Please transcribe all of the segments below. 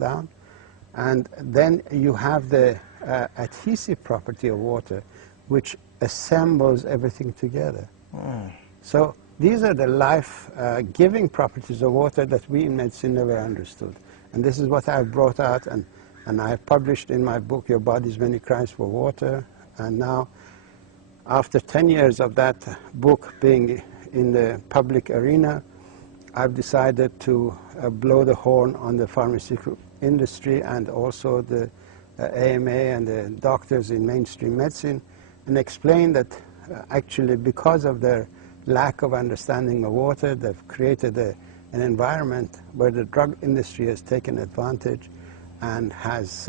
down. And then you have the adhesive property of water, which assembles everything together. So these are the life-giving properties of water that we in medicine never understood. And this is what I've brought out, and I've published in my book, Your Body's Many Cries for Water. And now, after 10 years of that book being in the public arena, I've decided to blow the horn on the pharmaceutical industry and also the AMA and the doctors in mainstream medicine, and explain that actually because of their lack of understanding of water, they've created an environment where the drug industry has taken advantage and has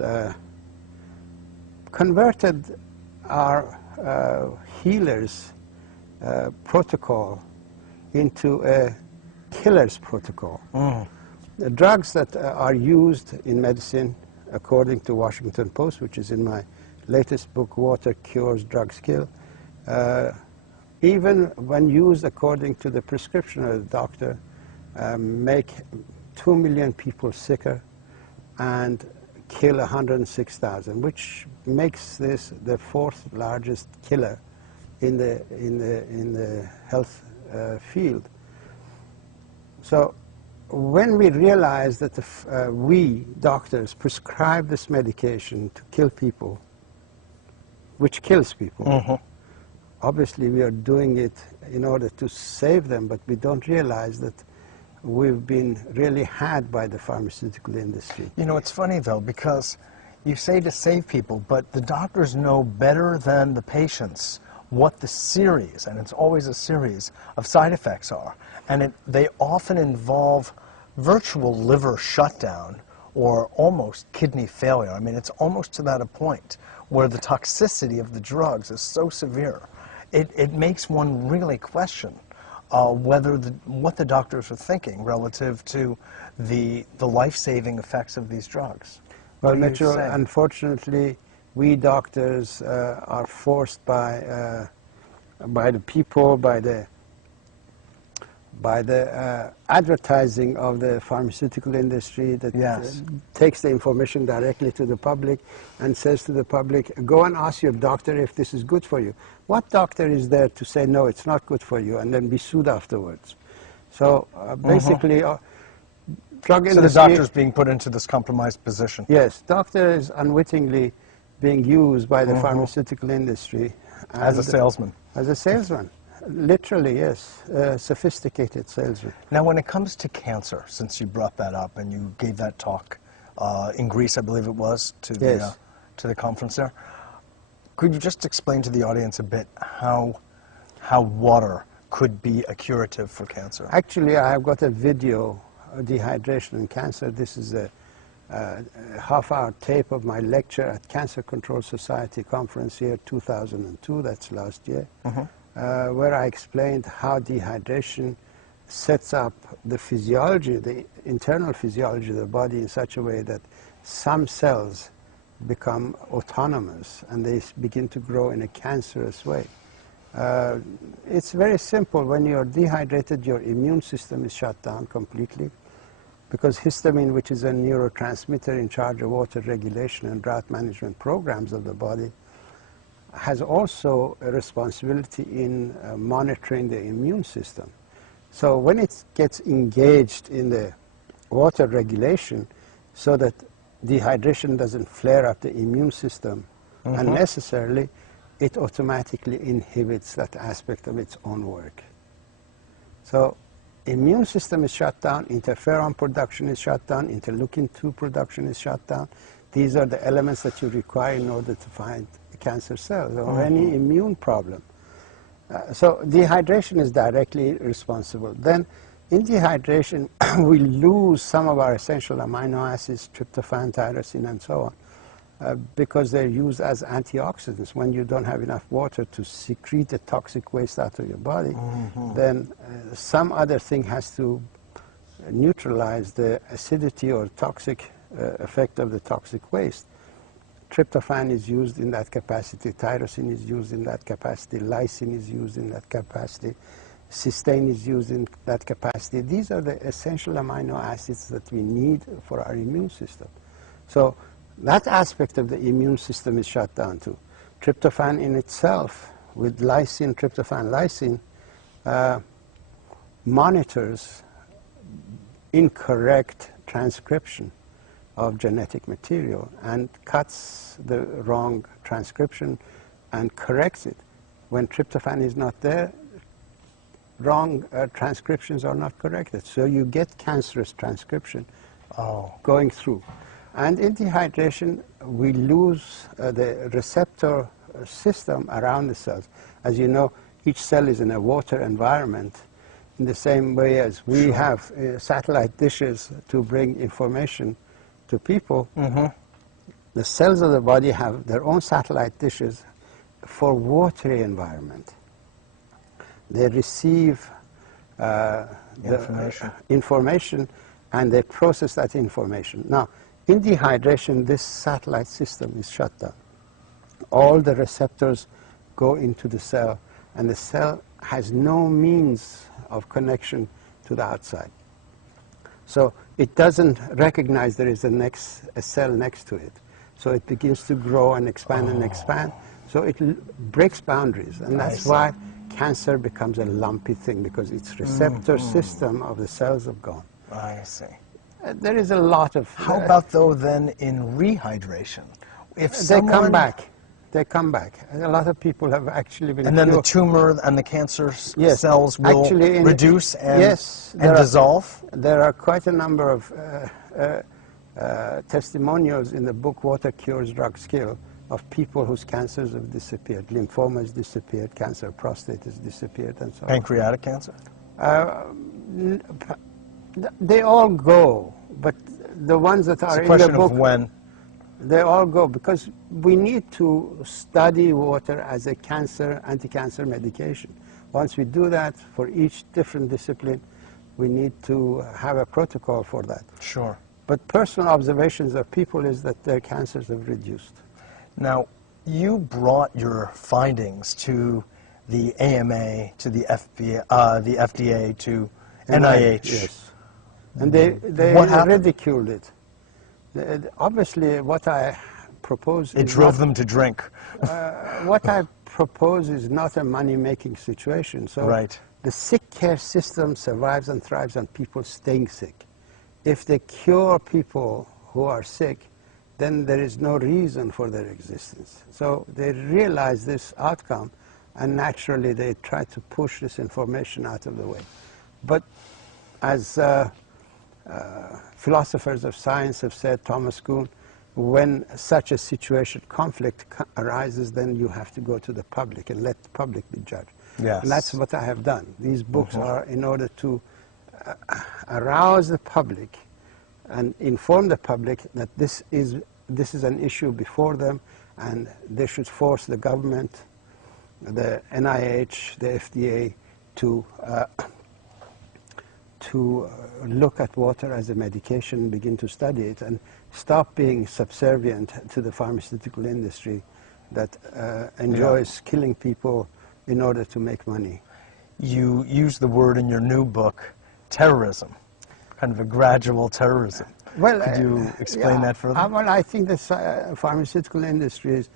converted our healers' protocol into a killer's protocol. The drugs that are used in medicine, according to Washington Post, which is in my latest book, Water Cures, Drugs Kill, even when used according to the prescription of the doctor, make 2 million people sicker and kill 106,000, which makes this the 4th largest killer in the health field. So when we realize that we doctors prescribe this medication to kill people, which kills people, obviously we are doing it in order to save them, but we don't realize that we've been really had by the pharmaceutical industry. You know, it's funny though, because you say to save people, but the doctors know better than the patients what the series, and it's always a series, of side effects are. And they often involve virtual liver shutdown or almost kidney failure. I mean, it's almost to that a point where the toxicity of the drugs is so severe. It makes one really question what the doctors are thinking relative to the life-saving effects of these drugs. Well, Mitchell, unfortunately, we doctors are forced by the people, by the advertising of the pharmaceutical industry that takes the information directly to the public and says to the public, go and ask your doctor if this is good for you. What doctor is there to say, no, it's not good for you, and then be sued afterwards? So basically, drug industry... So the doctor's being put into this compromised position. Yes, doctor is unwittingly being used by the pharmaceutical industry. As a salesman. As a salesman. Literally, yes. Sophisticated salesman. Now, when it comes to cancer, since you brought that up and you gave that talk in Greece, I believe it was, to the conference there, could you just explain to the audience a bit how water could be a curative for cancer? Actually, I have got a video of dehydration and cancer. This is a half-hour tape of my lecture at Cancer Control Society conference here, 2002, that's last year, where I explained how dehydration sets up the physiology, the internal physiology of the body in such a way that some cells become autonomous and they begin to grow in a cancerous way. It's very simple. When you're dehydrated, your immune system is shut down completely, because histamine, which is a neurotransmitter in charge of water regulation and drought management programs of the body, has also a responsibility in monitoring the immune system. So when it gets engaged in the water regulation so that dehydration doesn't flare up the immune system unnecessarily, it automatically inhibits that aspect of its own work. So immune system is shut down, interferon production is shut down, interleukin-2 production is shut down. These are the elements that you require in order to find cancer cells or any immune problem. So dehydration is directly responsible. Then in dehydration, we lose some of our essential amino acids, tryptophan, tyrosine, and so on, because they're used as antioxidants. When you don't have enough water to secrete the toxic waste out of your body, then some other thing has to neutralize the acidity or toxic effect of the toxic waste. Tryptophan is used in that capacity, tyrosine is used in that capacity, lysine is used in that capacity, cysteine is used in that capacity. These are the essential amino acids that we need for our immune system. So that aspect of the immune system is shut down too. Tryptophan in itself, with lysine, tryptophan, lysine, monitors incorrect transcription of genetic material and cuts the wrong transcription and corrects it. When tryptophan is not there, wrong transcriptions are not corrected. So you get cancerous transcription going through. And in dehydration, we lose the receptor system around the cells. As you know, each cell is in a water environment in the same way as we have satellite dishes to bring information to people. The cells of the body have their own satellite dishes for watery environment. They receive the information and they process that information. Now, in dehydration, this satellite system is shut down. All the receptors go into the cell, and the cell has no means of connection to the outside. So it doesn't recognize there is a cell next to it. So it begins to grow and expand and expand. So it breaks boundaries, and that's why cancer becomes a lumpy thing, because its receptor system of the cells have gone. I see. There is a lot of... How about, though, then in rehydration? If they come back. They come back. And a lot of people have actually been... And then the tumor and the cancer cells will actually reduce and dissolve? There are quite a number of testimonials in the book Water Cures, Drugs Kill of people whose cancers have disappeared. Lymphoma has disappeared, cancer of prostate has disappeared, and so on. Pancreatic cancer? They all go, but the ones that are in the book... It's a question of when. They all go, because we need to study water as a anti-cancer medication. Once we do that, for each different discipline, we need to have a protocol for that. Sure. But personal observations of people is that their cancers have reduced. Now, you brought your findings to the AMA, to the FDA, to NIH. Yes. And they ridiculed it. Obviously, what I propose... It drove them to drink. What I propose is not a money-making situation. So the sick care system survives and thrives on people staying sick. If they cure people who are sick, then there is no reason for their existence. So they realize this outcome, and naturally they try to push this information out of the way. But as philosophers of science have said, Thomas Kuhn, when such a situation, conflict arises, then you have to go to the public and let the public be judged. Yes. And that's what I have done. These books are in order to arouse the public and inform the public that this is an issue before them, and they should force the government, the NIH, the FDA to look at water as a medication, begin to study it, and stop being subservient to the pharmaceutical industry that enjoys killing people in order to make money. You use the word in your new book, terrorism, kind of a gradual terrorism. Well, could you explain that further? Well, I think the pharmaceutical industry is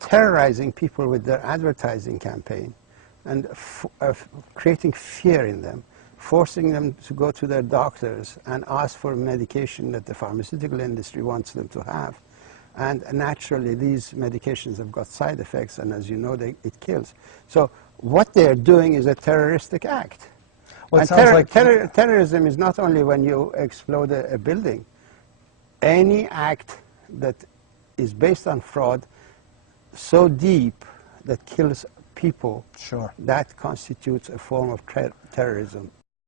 terrorizing people with their advertising campaign and creating fear in them, forcing them to go to their doctors and ask for medication that the pharmaceutical industry wants them to have. And naturally, these medications have got side effects, and as you know, it kills. So what they're doing is a terroristic act. Well, and terrorism is not only when you explode a building. Any act that is based on fraud so deep that kills people, that constitutes a form of terrorism.